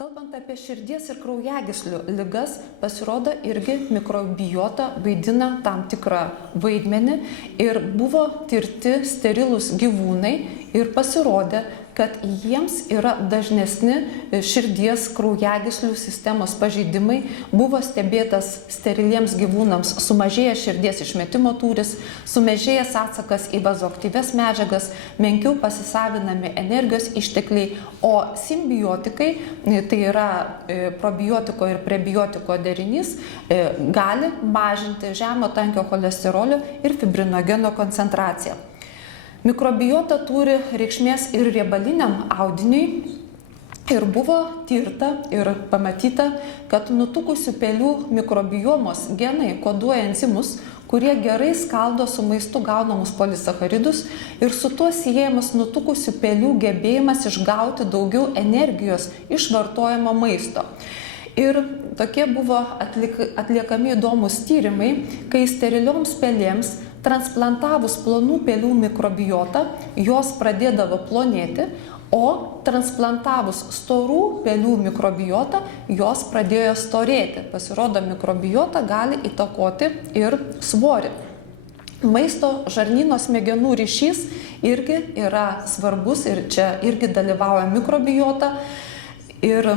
Kalbant apie širdies ir kraujagyslių ligas, pasirodo irgi mikrobiota vaidina tam tikrą vaidmenį ir buvo tirti sterilūs gyvūnai ir pasirodė, kad jiems yra dažnesni širdies kraujagyslių sistemos pažeidimai, buvo stebėtas steriliems gyvūnams sumažėjęs širdies išmetimo tūris, sumažėjęs atsakas į vazoaktyvias medžiagas, menkiau pasisavinami energijos ištekliai, o simbiotikai, tai yra probiotiko ir prebiotiko derinys, gali mažinti žemo tankio cholesterolio ir fibrinogeno koncentraciją. Mikrobiota turi reikšmės ir riebaliniam audiniui ir buvo tirta ir pamatyta, kad nutukusių pelių mikrobiomos genai koduoja enzimus, kurie gerai skaldo su maistu gaunamus polisacharidus ir su tuo siejamas nutukusių pelių gebėjimas išgauti daugiau energijos iš vartojamo maisto. Ir tokie buvo atliekami įdomus tyrimai, kai sterilioms pelėms transplantavus plonų pelių mikrobiotą, jos pradėdavo plonėti, o transplantavus storų pelių mikrobiotą, jos pradėjo storėti. Pasirodo, mikrobiota gali įtakoti ir svorį. Maisto žarnyno smegenų ryšys irgi yra svarbus ir čia irgi dalyvauja mikrobiota. Ir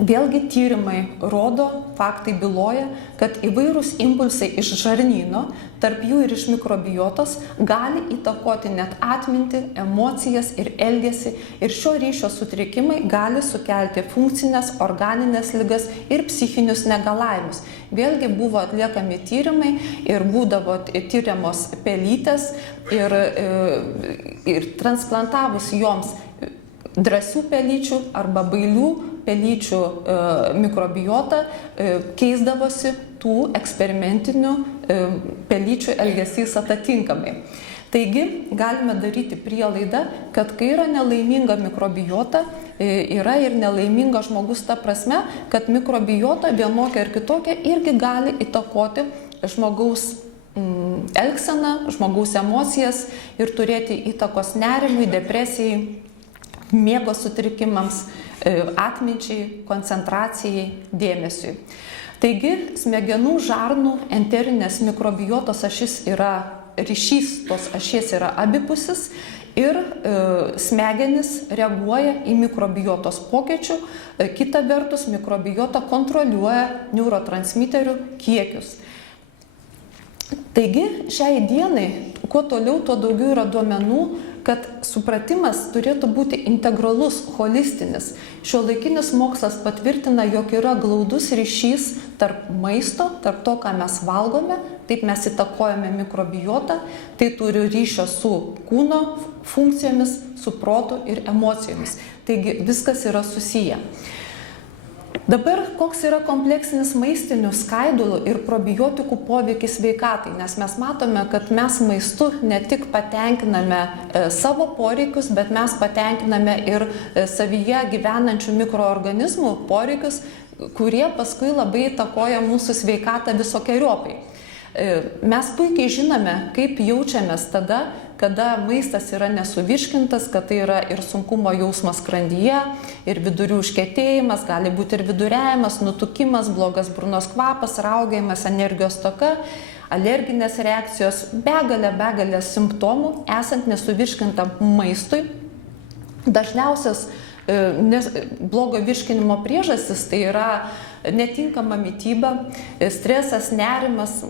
vėlgi tyrimai rodo, faktai byloja, kad įvairūs impulsai iš žarnyno, tarp jų ir iš mikrobiotos, gali įtakoti net atmintį, emocijas ir elgesį, ir šio ryšio sutrikimai gali sukelti funkcinės, organinės ligas ir psichinius negalavimus. Vėlgi buvo atliekami tyrimai ir būdavo tyriamos pelytės ir transplantavus joms drąsių pelyčių arba bailių pelyčių mikrobiota keisdavosi tų eksperimentinių pelyčių elgesys atitinkamai. Taigi, galime daryti prielaidą, kad kai yra nelaiminga mikrobiota, yra ir nelaiminga žmogus ta prasme, kad mikrobiota vienokia ir kitokia irgi gali įtakoti žmogaus elgseną, žmogaus emocijas ir turėti įtakos nerimui, depresijai, miego sutrikimams, atminčiai, koncentracijai, dėmesiui. Taigi, smegenų žarnų enterinės mikrobiotos ašis yra ryšys, tos ašies yra abipusis ir smegenys reaguoja į mikrobiotos pokyčių, kita vertus mikrobiota kontroliuoja neurotransmiterių kiekius. Taigi, šiai dienai, kuo toliau, tuo daugiau yra duomenų, kad supratimas turėtų būti integralus, holistinis. Šiuolaikinis mokslas patvirtina, jog yra glaudus ryšys tarp maisto, tarp to, ką mes valgome, taip mes įtakojame mikrobiotą, tai turi ryšio su kūno funkcijomis, su protu ir emocijomis. Taigi viskas yra susiję. Dabar koks yra kompleksinis maistinių skaidulų ir probiotikų poveikis sveikatai, nes mes matome, kad mes maistu ne tik patenkiname savo poreikius, bet mes patenkiname ir savyje gyvenančių mikroorganizmų poreikius, kurie paskui labai įtakoja mūsų sveikatą visokiojopai. Mes puikiai žinome, kaip jaučiamės tada, kada maistas yra nesuvirškintas, kad tai yra ir sunkumo jausmas skrandyje, ir vidurių užkietėjimas, gali būti ir viduriavimas, nutukimas, blogas burnos kvapas, raugėjimas, energijos stoka, alerginės reakcijos, begalė simptomų esant nesuvirškintam maistui. Dažniausias blogo virškinimo priežastis tai yra netinkama mityba, stresas, nerimas.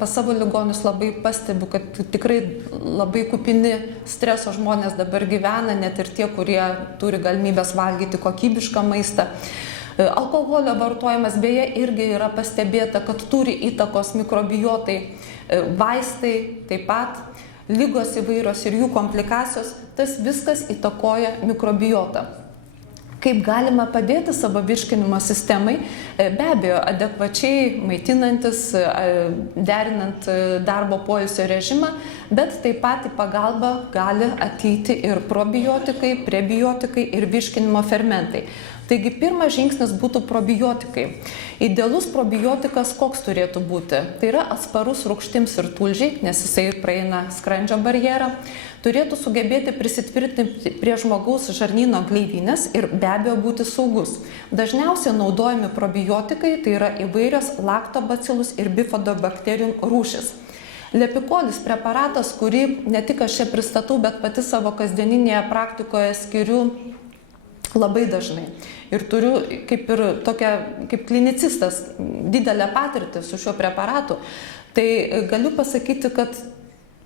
Pas savo ligonius labai pastebiu, kad tikrai labai kupini streso žmonės dabar gyvena, net ir tie, kurie turi galimybės valgyti kokybišką maistą. Alkoholio vartojimas beje irgi yra pastebėta, kad turi įtakos mikrobiotai, vaistai taip pat, ligos įvairios ir jų komplikacijos, tas viskas įtakoja mikrobiotą. Kaip galima padėti savo virškinimo sistemai? Be abejo, adekvačiai maitinantis, derinant darbo poilsio režimą, bet taip pat į pagalbą gali ateiti ir probiotikai, prebiotikai ir virškinimo fermentai. Taigi pirmas žingsnis būtų probiotikai. Idealus probiotikas koks turėtų būti? Tai yra atsparus rūgštims ir tulžiai, nes jisai praeina skrandžio barjerą. turėtų sugebėti prisitvirtinti prie žmogaus žarnyno gleivinės ir be abejo būti saugus. Dažniausiai naudojami probiotikai, tai yra įvairios lactobacillus ir bifidobakterijum rūšis. Lepikolis preparatas, kurį ne tik aš čia pristatau, bet pati savo kasdieninėje praktikoje skiriu labai dažnai. Ir turiu kaip klinicistas didelę patirtį su šiuo preparatu. Tai galiu pasakyti, kad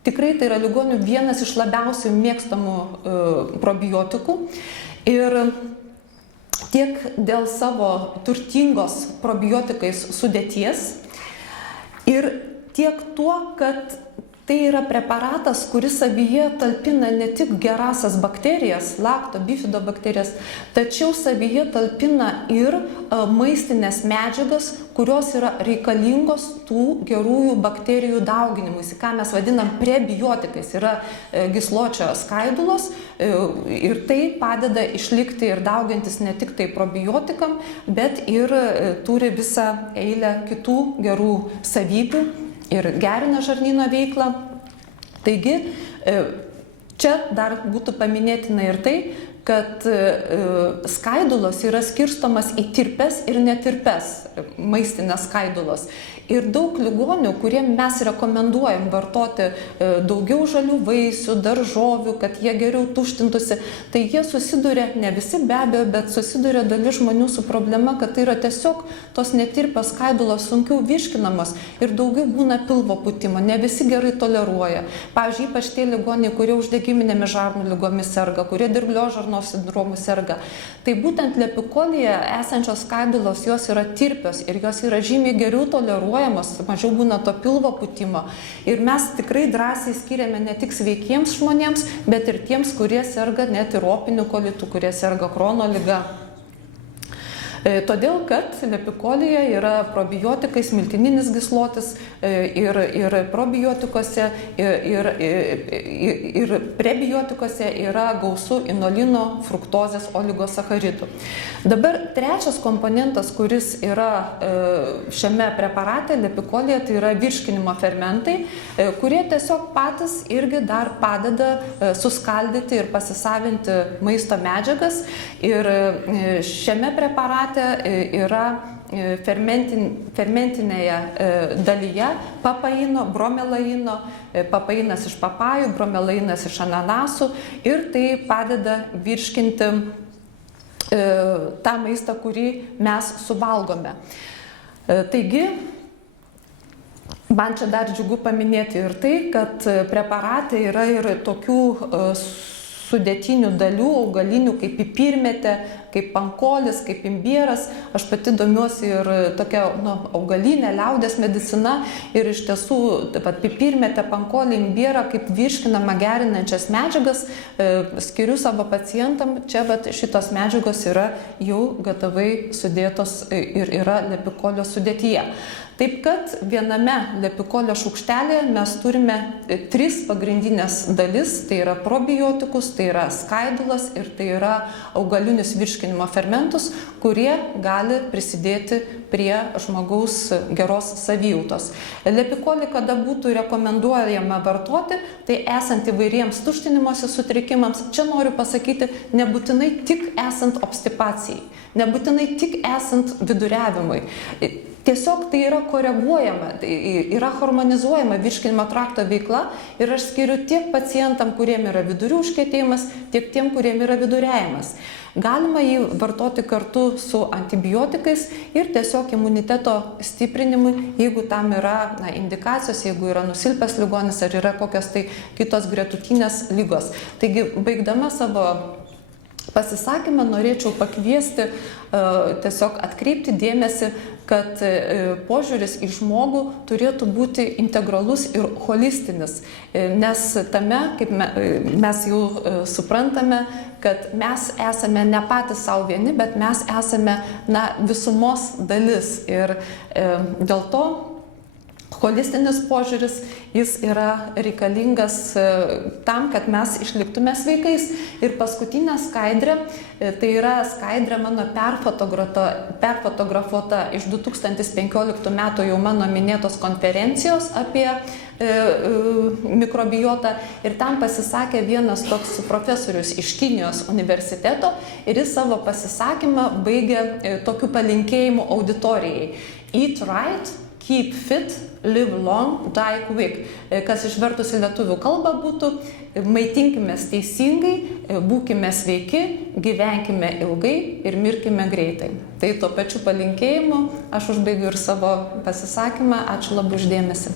tikrai tai yra ligonių vienas iš labiausiai mėgstamų probiotikų. Ir tiek dėl savo turtingos probiotikais sudėties ir tiek tuo, kad tai yra preparatas, kuris savyje talpina ne tik gerasias bakterijas, lakto, bifidobakterijas, tačiau savyje talpina ir maistinės medžiagas, kurios yra reikalingos tų gerųjų bakterijų dauginimuisi, ką mes vadinam prebiotikais, yra gysločio skaidulos ir tai padeda išlikti ir daugintis ne tik tai probiotikam, bet ir turi visą eilę kitų gerų savybių ir gerina žarnyno veiklą. Taigi, čia dar būtų paminėtina ir tai, kad skaidulos yra skirstomas į tirpes ir netirpes maistinės skaidulos. Ir daug ligonių, kuriem mes rekomenduojam vartoti daugiau žalių vaisių, daržovių, kad jie geriau tuštintųsi, tai jie susiduria, ne visi be abejo, bet susiduria dalis žmonių su problema, kad tai yra tiesiog tos netirpios skaidulos sunkiau virškinamos ir daugiau būna pilvo pūtimo, ne visi gerai toleruoja. Pavyzdžiui, ypač tie ligoniai, kurie uždegiminėmis žarnų ligomis serga, kurie dirglio žarnos sindromu serga. Tai būtent lepikolyje esančios skaidulos, jos yra tirpios ir jos yra žymiai geriau toleruojamos, mažiau būna to pilvo pūtimo. Ir mes tikrai drąsiai skiriame ne tik sveikiems žmonėms, bet ir tiems, kurie serga net ir opiniu kolitu, kurie serga Krono liga. Todėl, kad lepikolyje yra probiotikai, smiltininis gyslotis ir probiotikose ir prebiotikose yra gausu inulino, fruktozės, oligosacharidų. Dabar trečias komponentas, kuris yra šiame preparate lepikolyje, tai yra virškinimo fermentai, kurie tiesiog patys irgi dar padeda suskaldyti ir pasisavinti maisto medžiagas. Ir šiame preparate yra fermentinėje dalyje papaino, bromelaino, papainas iš papajų, bromelainas iš ananasų ir tai padeda virškinti tą maistą, kurį mes suvalgome. Taigi, man čia dar džiugu paminėti ir tai, kad preparate yra ir tokių sudėtinių dalių, augalinių, kaip pipirmėtė, kaip pankolis, kaip imbieras. Aš pati domiuosi ir tokia augalinė, liaudės medicina ir iš tiesų pipirmėtė, pankolį, imbierą kaip virškinamą gerinančias medžiagas skiriu savo pacientam. Čia šitos medžiagos yra jau gatavai sudėtos ir yra lepikolio sudėtyje. Taip kad viename lepikolio šaukštelėje mes turime 3 pagrindinės dalis, tai yra probiotikus, tai yra skaidulas ir tai yra augalinius virškinimo fermentus, kurie gali prisidėti prie žmogaus geros savijautos. Lepikolį, kada būtų rekomenduojama vartoti, tai esant įvairiems tuštinimosi sutrikimams, čia noriu pasakyti, nebūtinai tik esant obstipacijai, nebūtinai tik esant viduriavimui. Tiesiog tai yra koreguojama, tai yra harmonizuojama virškinimo trakto veikla ir aš skiriu tiek pacientam, kuriem yra vidurių užkietėjimas, tiek tiem, kuriem yra viduriavimas. Galima jį vartoti kartu su antibiotikais ir tiesiog imuniteto stiprinimui, jeigu tam yra indikacijos, jeigu yra nusilpęs ligonis ar yra kokios tai kitos gretutinės ligos. Taigi, baigdama savo pasisakymą, norėčiau pakviesti tiesiog atkreipti dėmesį, kad požiūris į žmogų turėtų būti integralus ir holistinis, nes tame, kaip mes jau suprantame, kad mes esame ne patys savo vieni, bet mes esame visumos dalis ir dėl to holistinis požiūris, jis yra reikalingas tam, kad mes išliktume sveikais. Ir paskutinė skaidrė, tai yra skaidrė mano perfotografuota iš 2015 metų jau mano minėtos konferencijos apie mikrobiotą. Ir ten pasisakė vienas toks profesorius iš Kinijos universiteto ir jis savo pasisakymą baigė tokiu palinkėjimu auditorijai. Eat right, keep fit, live long, die quick. Kas išvertus į lietuvių kalbą būtų: maitinkimės teisingai, būkime sveiki, gyvenkime ilgai ir mirkime greitai. Tai tuo pačiu palinkėjimu aš užbaigiu ir savo pasisakymą. Ačiū labai už dėmesį.